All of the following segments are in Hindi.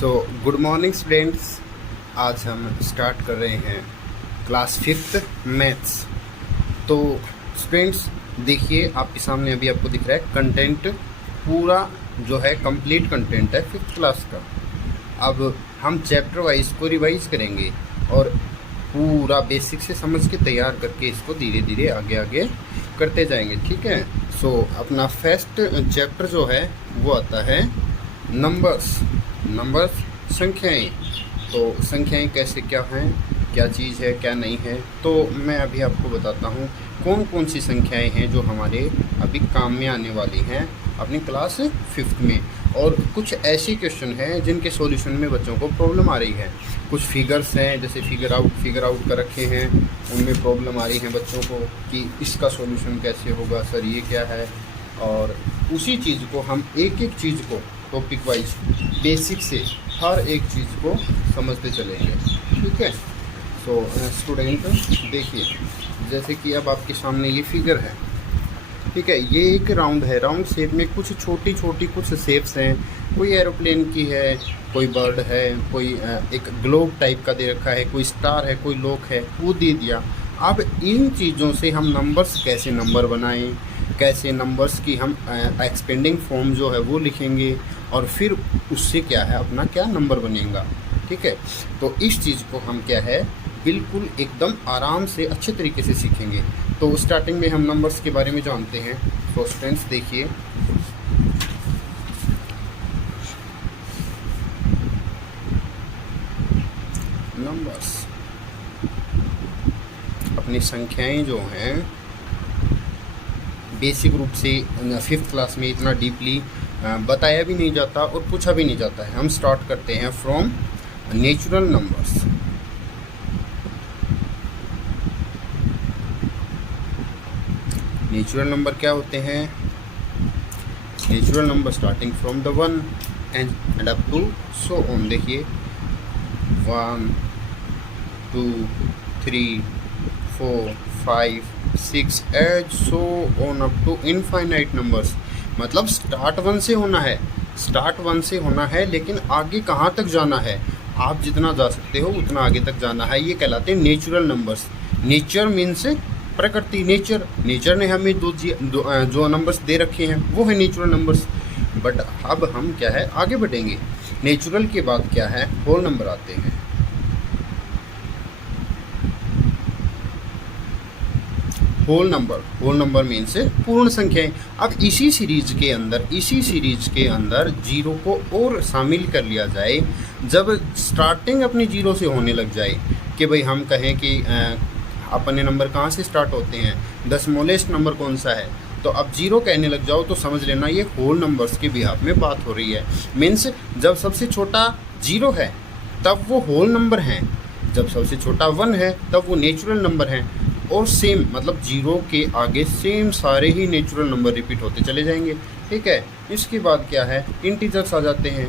So good morning students. आज हम स्टार्ट कर रहे हैं क्लास 5th मैथ्स। तो स्टूडेंट्स देखिए, आपके सामने अभी आपको दिख रहा है कंटेंट पूरा जो है कंप्लीट कंटेंट है 5th क्लास का। अब हम चैप्टर वाइज को रिवाइज करेंगे और पूरा बेसिक से समझ के तैयार करके इसको धीरे धीरे आगे आगे करते जाएंगे, ठीक है। सो अपना फर्स्ट चैप्टर जो है वो आता है नंबर्स संख्याएं। तो संख्याएं कैसे क्या हैं, क्या चीज़ है क्या नहीं है, तो मैं अभी आपको बताता हूँ कौन कौन सी संख्याएं हैं जो हमारे अभी काम में आने वाली हैं अपनी क्लास 5th में। और कुछ ऐसे क्वेश्चन हैं जिनके सॉल्यूशन में बच्चों को प्रॉब्लम आ रही है। कुछ फिगर्स हैं, जैसे फिगर आउट कर रखे हैं, उनमें प्रॉब्लम आ रही है बच्चों को कि इसका सॉल्यूशन कैसे होगा, सर ये क्या है। और उसी चीज़ को हम एक एक चीज़ को टॉपिक वाइज बेसिक से हर एक चीज़ को समझते चलेंगे, ठीक है। सो स्टूडेंट देखिए, जैसे कि अब आपके सामने ये फिगर है, ठीक है। ये एक राउंड है, राउंड शेप में कुछ छोटी छोटी कुछ शेप्स हैं। कोई एरोप्लेन की है, कोई बर्ड है, कोई एक ग्लोब टाइप का दे रखा है, कोई स्टार है, कोई लॉक है, वो दे दिया। अब इन चीज़ों से हम नंबर्स कैसे नंबर बनाएं, कैसे नंबर्स की हम एक्सपेंडिंग फॉर्म जो है वो लिखेंगे और फिर उससे क्या है अपना क्या नंबर बनेगा, ठीक है। तो इस चीज़ को हम क्या है बिल्कुल एकदम आराम से अच्छे तरीके से सीखेंगे। तो स्टार्टिंग में हम नंबर्स के बारे में जानते हैं। तो स्टूडेंट्स देखिए, नंबर्स अपनी संख्याएं जो हैं बेसिक रूप से 5th क्लास में इतना डीपली बताया भी नहीं जाता और पूछा भी नहीं जाता है। हम स्टार्ट करते हैं from natural numbers. Natural number क्या होते हैं? Natural number starting from the 1 and up to so on. देखिए 1 2 3 4 5 6 as so on up to infinite numbers. मतलब स्टार्ट 1 से होना है, लेकिन आगे कहाँ तक जाना है, आप जितना जा सकते हो उतना आगे तक जाना है। ये कहलाते हैं नेचुरल नंबर्स। नेचर मीन्स प्रकृति, नेचर ने हमें जो नंबर्स दे रखे हैं वो है नेचुरल नंबर्स। बट अब हम क्या है आगे बढ़ेंगे। नेचुरल के बाद क्या है होल नंबर आते हैं। होल नंबर मीन्स पूर्ण संख्याएं। अब इसी सीरीज के अंदर जीरो को और शामिल कर लिया जाए। जब स्टार्टिंग अपनी जीरो से होने लग जाए कि भाई हम कहें कि अपने नंबर कहाँ से स्टार्ट होते हैं, द स्मॉलेस्ट नंबर कौन सा है, तो अब जीरो कहने लग जाओ तो समझ लेना ये होल नंबर्स के बिहाफ में बात हो रही है। मीन्स जब सबसे छोटा जीरो है तब वो होल नंबर हैं, जब सबसे छोटा 1 है तब वो नेचुरल नंबर हैं। और सेम मतलब जीरो के आगे सेम सारे ही नेचुरल नंबर रिपीट होते चले जाएंगे, ठीक है। इसके बाद क्या है इंटीजर्स आ जाते हैं।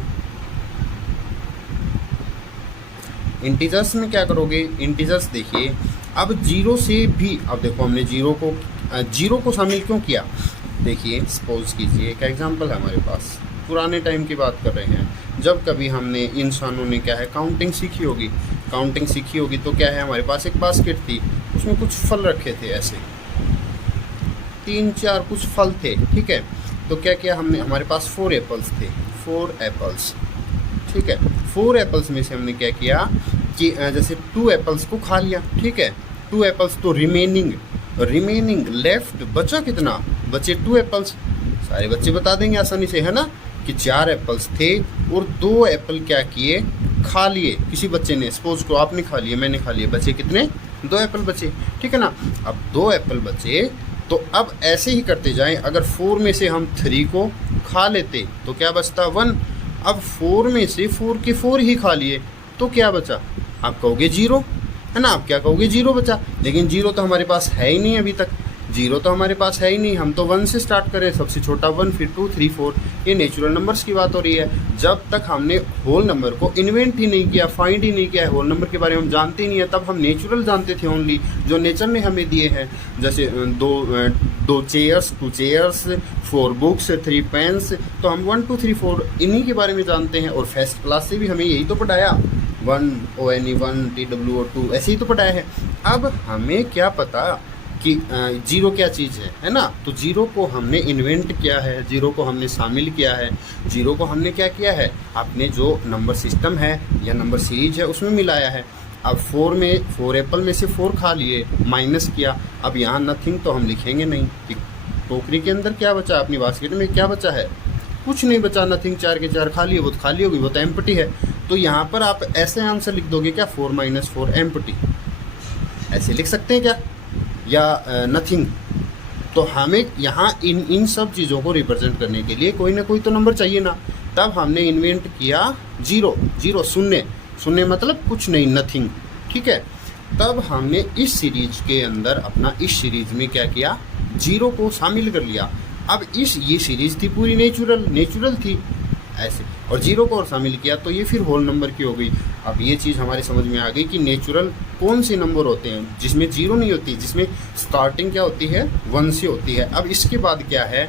इंटीजर्स में क्या करोगे? इंटीजर्स देखिए, अब जीरो से भी, अब देखो हमने जीरो को शामिल क्यों किया। देखिए सपोज कीजिए एक एग्जांपल है हमारे पास, पुराने टाइम की बात कर रहे हैं, जब कभी हमने इंसानों ने क्या है काउंटिंग सीखी होगी तो क्या है हमारे पास एक बास्केट थी, उसमें कुछ फल रखे थे, ऐसे 3-4 कुछ फल थे, ठीक है। तो क्या किया हमने, हमारे पास 4 एप्पल्स थे, 4 एप्पल्स, ठीक है। 4 एप्पल्स में से हमने क्या किया कि जैसे 2 एप्पल्स को खा लिया, ठीक है। 2 एप्पल्स तो रिमेनिंग लेफ्ट बचा कितना, बचे 2 एप्पल्स। सारे बच्चे बता देंगे आसानी से, है ना, कि 4 एप्पल्स थे और 2 एप्पल क्या किए खा लिए किसी बच्चे ने। सपोज को आपने खा लिए, मैंने खा लिए, बचे कितने 2 एप्पल बचे, ठीक है ना। अब 2 एप्पल बचे तो अब ऐसे ही करते जाएं। अगर 4 में से हम 3 को खा लेते तो क्या बचता 1। अब 4 में से 4 के 4 ही खा लिए तो क्या बचा, आप कहोगे 0, है ना। आप क्या कहोगे 0 बचा, लेकिन 0 तो हमारे पास है ही नहीं अभी तक। जीरो तो हमारे पास है ही नहीं, हम तो 1 से स्टार्ट करें, सबसे छोटा 1, फिर 2, 3, 4। ये नेचुरल नंबर्स की बात हो रही है। जब तक हमने होल नंबर को इन्वेंट ही नहीं किया, फाइंड ही नहीं किया है, होल नंबर के बारे में हम जानते ही नहीं है, तब हम नेचुरल जानते थे ओनली, जो नेचर ने हमें दिए हैं। जैसे दो चेयर्स, 2 चेयर्स, 4 बुक्स, 3 पेन्स, तो हम 1, 2, 3, 4 इन्हीं के बारे में जानते हैं। और फर्स्ट क्लास से भी हमें यही तो पढ़ाया, 1 ONE 1 TWO 2 ऐसे ही तो पढ़ाया है। अब हमें क्या पता कि जीरो क्या चीज़ है ना। तो जीरो को हमने इन्वेंट किया है, जीरो को हमने शामिल किया है, जीरो को हमने क्या किया है, अपने जो नंबर सिस्टम है या नंबर सीरीज है उसमें मिलाया है। अब 4 एप्पल में से 4 खा लिए, माइनस किया। अब यहाँ नथिंग तो हम लिखेंगे नहीं कि टोकरी के अंदर क्या बचा, अपनी बास्केट में क्या बचा है, कुछ नहीं बचा, नथिंग। 4 के 4 खा लिए, वो तो खाली होगी, वो तो एम्प्टी है। तो यहाँ पर आप ऐसे आंसर लिख दोगे क्या, 4 - 4 एम्प्टी, ऐसे लिख सकते हैं क्या, या नथिंग। तो हमें यहाँ इन सब चीज़ों को रिप्रेजेंट करने के लिए कोई ना कोई तो नंबर चाहिए ना। तब हमने इन्वेंट किया जीरो, शून्य मतलब कुछ नहीं, नथिंग, ठीक है। तब हमने इस सीरीज के अंदर अपना इस सीरीज में क्या किया, जीरो को शामिल कर लिया। अब ये सीरीज थी पूरी नेचुरल थी ऐसे, और जीरो को और शामिल किया तो ये फिर होल नंबर की हो गई। अब ये चीज़ हमारे समझ में आ गई कि नेचुरल कौन से नंबर होते हैं जिसमें जीरो नहीं होती, जिसमें स्टार्टिंग क्या होती है, 1 से होती है। अब इसके बाद क्या है,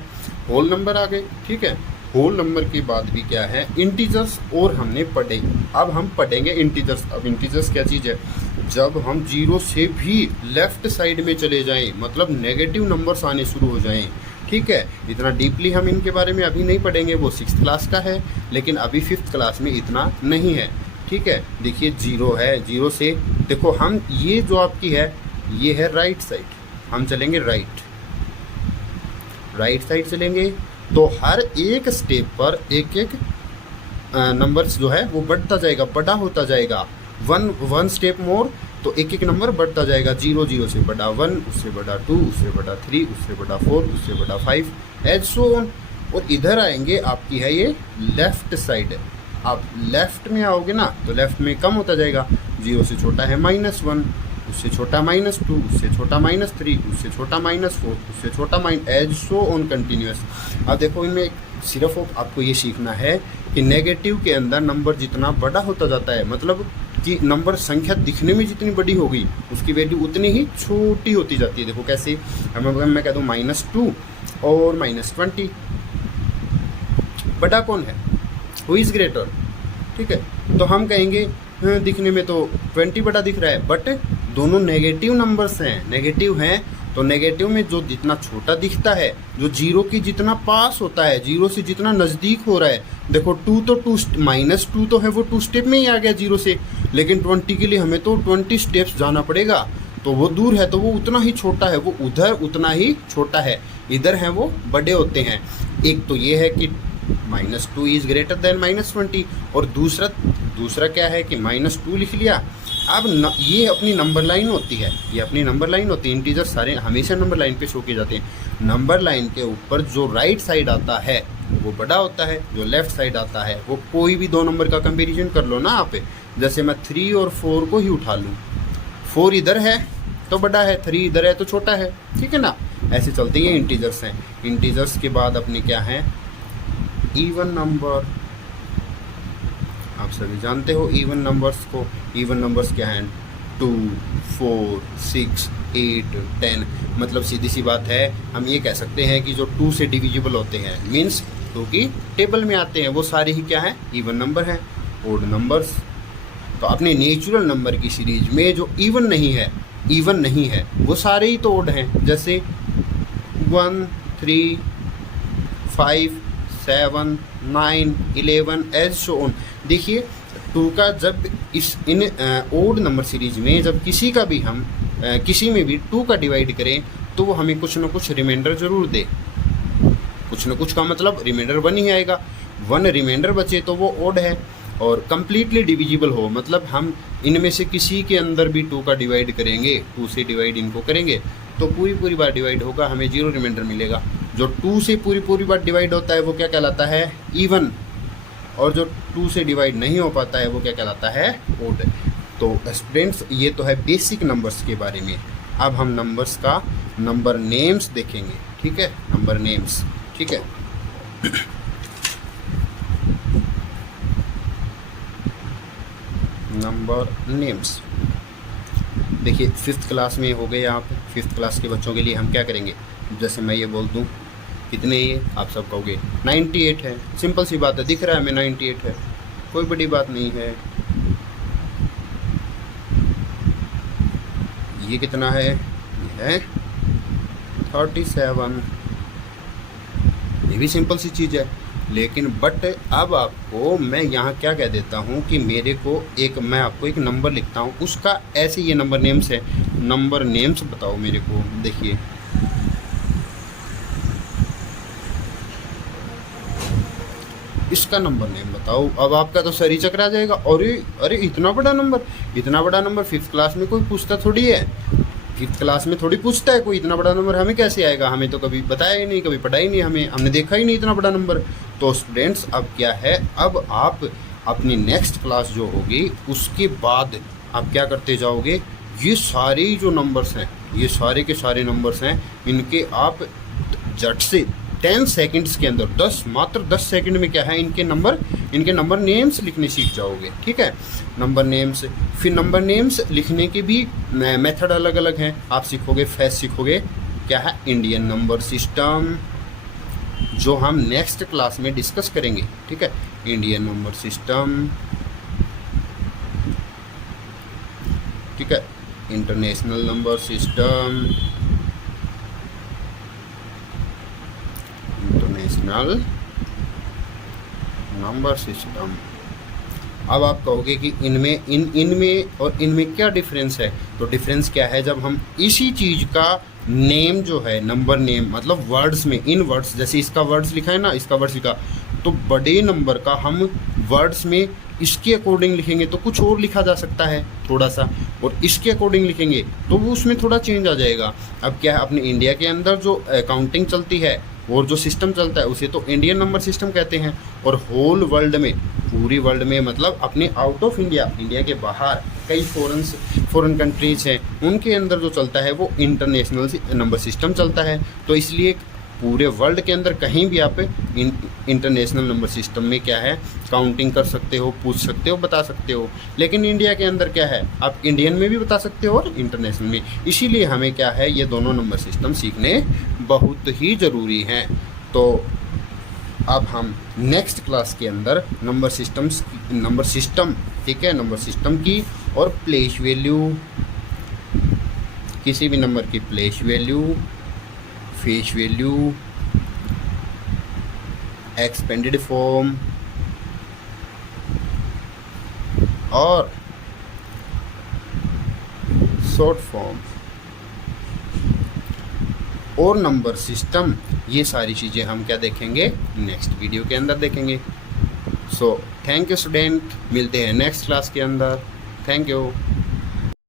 होल नंबर आ गए, ठीक है। होल नंबर के बाद भी क्या है, इंटीजर्स, और हमने पढ़े। अब हम पढ़ेंगे इंटीजर्स। अब इंटीजर्स क्या चीज़ है, जब हम जीरो से भी लेफ्ट साइड में चले जाएं, मतलब नेगेटिव नंबर्स आने शुरू हो जाएं, ठीक है। इतना डीपली हम इनके बारे में अभी नहीं पढ़ेंगे, वो 6th क्लास का है, लेकिन अभी 5th क्लास में इतना नहीं है, ठीक है। देखिए जीरो है, जीरो से देखो हम, ये जो आपकी है ये है राइट साइड, हम चलेंगे राइट साइड चलेंगे, तो हर एक स्टेप पर एक एक नंबर्स जो है वो बढ़ता जाएगा, बड़ा होता जाएगा। वन स्टेप मोर, तो एक एक नंबर बढ़ता जाएगा। 0 से बड़ा 1, उससे बड़ा 2, उससे बड़ा 3, उससे बड़ा 4, उससे बड़ा 5, एज सो ऑन। और इधर आएंगे, आपकी है ये लेफ्ट साइड। आप लेफ्ट में आओगे ना, तो लेफ्ट में कम होता जाएगा। 0 से छोटा है -1, उससे छोटा -2, उससे छोटा -3, उससे छोटा -4, उससे छोटा एज सो ऑन कंटिन्यूस। अब देखो इनमें सिर्फ आपको ये सीखना है कि नेगेटिव के अंदर नंबर जितना बड़ा होता जाता है, मतलब कि नंबर संख्या दिखने में जितनी बड़ी होगी उसकी वैल्यू उतनी ही छोटी होती जाती है। देखो कैसे, मैं कह दूँ -2 और -20, बड़ा कौन है, हु इज़ ग्रेटर, ठीक है। तो हम कहेंगे दिखने में तो 20 बड़ा दिख रहा है, बट दोनों नेगेटिव नंबर्स हैं, नेगेटिव हैं, तो नेगेटिव में जो जितना छोटा दिखता है, जो जीरो की जितना पास होता है, जीरो से जितना नज़दीक हो रहा है, देखो 2 तो -2 तो है, वो 2 स्टेप में ही आ गया जीरो से, लेकिन 20 के लिए हमें तो 20 स्टेप्स जाना पड़ेगा, तो वो दूर है, तो वो उतना ही छोटा है, वो उधर उतना ही छोटा है, इधर है वो बड़े होते हैं। एक तो ये है कि -2 इज़ ग्रेटर देन -20, और दूसरा क्या है कि -2 लिख लिया। अब ये अपनी नंबर लाइन होती है, ये अपनी नंबर लाइन होती है। इंटीजर सारे हमेशा नंबर लाइन पे शो किए जाते हैं। नंबर लाइन के ऊपर जो राइट साइड आता है वो बड़ा होता है, जो लेफ्ट साइड आता है वो, कोई भी 2 नंबर का कंपैरिजन कर लो ना आप, जैसे मैं 3 और 4 को ही उठा लूँ, 4 इधर है तो बड़ा है, 3 इधर है तो छोटा है, ठीक है ना। ऐसे चलते हैं, इंटीजर्स हैं। इंटीजर्स के बाद अपने क्या हैं, इवन नंबर। आप सभी जानते हो इवन नंबर्स को। इवन नंबर्स क्या हैं, 2, 4, 6, 8, 10। मतलब सीधी सी बात है, हम ये कह सकते हैं कि जो 2 से डिविजिबल होते हैं, मीन्स 2 की टेबल में आते हैं, वो सारे ही क्या हैं, इवन नंबर हैं। ओड नंबर्स, तो अपने नेचुरल नंबर की सीरीज में जो इवन नहीं है वो सारे ही तो ओड हैं, जैसे 1, 3, 5, 7, 9, 11 एज सो ऑन। देखिए 2 का जब इन ओड नंबर सीरीज में जब किसी का भी हम किसी में भी 2 का डिवाइड करें तो वो हमें कुछ ना कुछ रिमाइंडर ज़रूर दे। कुछ ना कुछ का मतलब रिमाइंडर 1 ही आएगा। 1 रिमाइंडर बचे तो वो ओड है। और कम्प्लीटली डिविजिबल हो, मतलब हम इनमें से किसी के अंदर भी 2 का डिवाइड करेंगे, 2 से डिवाइड इनको करेंगे तो पूरी बार डिवाइड होगा, हमें 0 रिमाइंडर मिलेगा। जो 2 से पूरी बार डिवाइड होता है वो क्या कहलाता है, इवन। और जो 2 से डिवाइड नहीं हो पाता है वो क्या कहलाता है, ओड। तो स्टूडेंट्स, ये तो है बेसिक नंबर्स के बारे में। अब हम नंबर्स का नंबर नेम्स देखेंगे, ठीक है, नंबर नेम्स, ठीक है। नंबर नेम्स देखिए, 5th क्लास में हो गए आप। 5th क्लास के बच्चों के लिए हम क्या करेंगे, जैसे मैं ये बोल दूँ कितने ये, आप सब कहोगे 98 है, सिंपल सी बात है, दिख रहा है हमें 98 है, कोई बड़ी बात नहीं है। ये कितना है, ये है 37, ये भी सिंपल सी चीज़ है। लेकिन बट अब आपको मैं यहाँ क्या कह देता हूँ कि मेरे को एक, मैं आपको एक नंबर लिखता हूँ, उसका ऐसे ये नंबर नेम्स है, नंबर नेम्स बताओ मेरे को। देखिए इसका नंबर नेम बताओ। अब आपका तो सर ही चकरा जाएगा, अरे अरे इतना बड़ा नंबर, इतना बड़ा नंबर 5th क्लास में कोई पूछता थोड़ी है, 5th क्लास में थोड़ी पूछता है कोई, इतना बड़ा नंबर हमें कैसे आएगा, हमें तो कभी बताया ही नहीं, कभी पढ़ा ही नहीं, हमने देखा ही नहीं इतना बड़ा नंबर। तो स्टूडेंट्स अब क्या है, अब आप अपनी नेक्स्ट क्लास जो होगी उसके बाद आप क्या करते जाओगे, ये सारे जो नंबर्स हैं, ये सारे के सारे नंबर्स हैं, इनके आप झट से 10 सेकंड्स के अंदर, मात्र 10 सेकंड में क्या है, इनके नंबर नेम्स लिखने सीख जाओगे, ठीक है, नंबर नेम्स। फिर नंबर नेम्स लिखने के भी मेथड अलग अलग हैं, आप सीखोगे, फर्स्ट सीखोगे क्या है, इंडियन नंबर सिस्टम, जो हम नेक्स्ट क्लास में डिस्कस करेंगे, ठीक है, इंडियन नंबर सिस्टम, ठीक है, international number system, international number system. अब आप कहोगे कि इनमें और इनमें क्या डिफरेंस है, तो डिफरेंस क्या है, जब हम इसी चीज़ का नेम जो है, नंबर नेम मतलब वर्ड्स में, इन वर्ड्स, जैसे इसका वर्ड्स लिखा है ना, इसका वर्ड्स लिखा, तो बड़े नंबर का हम वर्ड्स में इसके अकॉर्डिंग लिखेंगे तो कुछ और लिखा जा सकता है थोड़ा सा, और इसके अकॉर्डिंग लिखेंगे तो वो उसमें थोड़ा चेंज आ जाएगा। अब क्या है, अपने इंडिया के अंदर जो अकाउंटिंग चलती है और जो सिस्टम चलता है उसे तो इंडियन नंबर सिस्टम कहते हैं, और होल वर्ल्ड में, पूरी वर्ल्ड में, मतलब अपने आउट ऑफ इंडिया, इंडिया के बाहर कई फॉरेन कंट्रीज हैं, उनके अंदर जो चलता है वो इंटरनेशनल नंबर सिस्टम चलता है। तो इसलिए पूरे वर्ल्ड के अंदर कहीं भी आप इंटरनेशनल नंबर सिस्टम में क्या है, काउंटिंग कर सकते हो, पूछ सकते हो, बता सकते हो। लेकिन इंडिया के अंदर क्या है, आप इंडियन में भी बता सकते हो और इंटरनेशनल में, इसीलिए हमें क्या है, ये दोनों नंबर सिस्टम सीखने बहुत ही ज़रूरी हैं। तो अब हम नेक्स्ट क्लास के अंदर नंबर सिस्टम, ठीक है, नंबर सिस्टम की और प्लेस वैल्यू, किसी भी नंबर की place value, face value, expanded form और शॉर्ट फॉर्म और नंबर सिस्टम, ये सारी चीज़ें हम क्या देखेंगे, नेक्स्ट वीडियो के अंदर देखेंगे। सो थैंक यू स्टूडेंट, मिलते हैं नेक्स्ट क्लास के अंदर, थैंक यू।